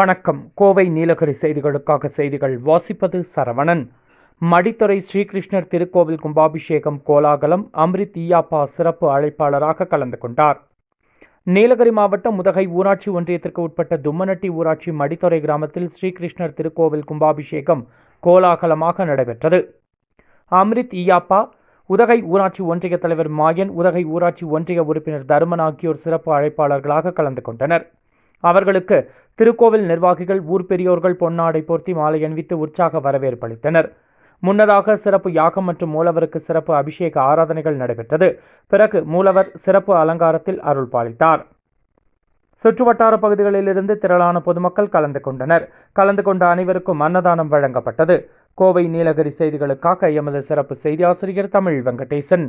வணக்கம். கோவை நீலகிரி செய்திகளுக்காக செய்திகள் வாசிப்பது சரவணன். மடித்துறை ஸ்ரீகிருஷ்ணர் திருக்கோவில் கும்பாபிஷேகம் கோலாகலம். அம்ரித் ஈயாப்பா சிறப்பு அழைப்பாளராக கலந்து கொண்டார். நீலகிரி மாவட்டம் உதகை ஊராட்சி ஒன்றியத்திற்கு உட்பட்ட தும்மநட்டி ஊராட்சி மடித்துறை கிராமத்தில் ஸ்ரீகிருஷ்ணர் திருக்கோவில் கும்பாபிஷேகம் கோலாகலமாக நடைபெற்றது. அம்ரித் ஈயாப்பா, உதகை ஊராட்சி ஒன்றிய தலைவர் மாயன், உதகை ஊராட்சி ஒன்றிய உறுப்பினர் தருமன் ஆகியோர் சிறப்பு அழைப்பாளர்களாக கலந்து கொண்டனர். அவர்களுக்கு திருக்கோவில் நிர்வாகிகள், ஊர் பெரியோர்கள் பொன்னாடை போர்த்தி மாலை அணிவித்து உற்சாக வரவேற்பு அளித்தனர். முன்னதாக சிறப்பு யாகம் மற்றும் மூலவருக்கு சிறப்பு அபிஷேக ஆராதனைகள் நடைபெற்றது. பிறகு மூலவர் சிறப்பு அலங்காரத்தில் அருள் பாலித்தார். சுற்றுவட்டார பகுதிகளிலிருந்து திரளான பொதுமக்கள் கலந்து கொண்டனர். கலந்து கொண்ட அனைவருக்கும் அன்னதானம் வழங்கப்பட்டது. கோவை நீலகிரி செய்திகளுக்காக எமது சிறப்பு செய்தி ஆசிரியர் தமிழ் வெங்கடேசன்.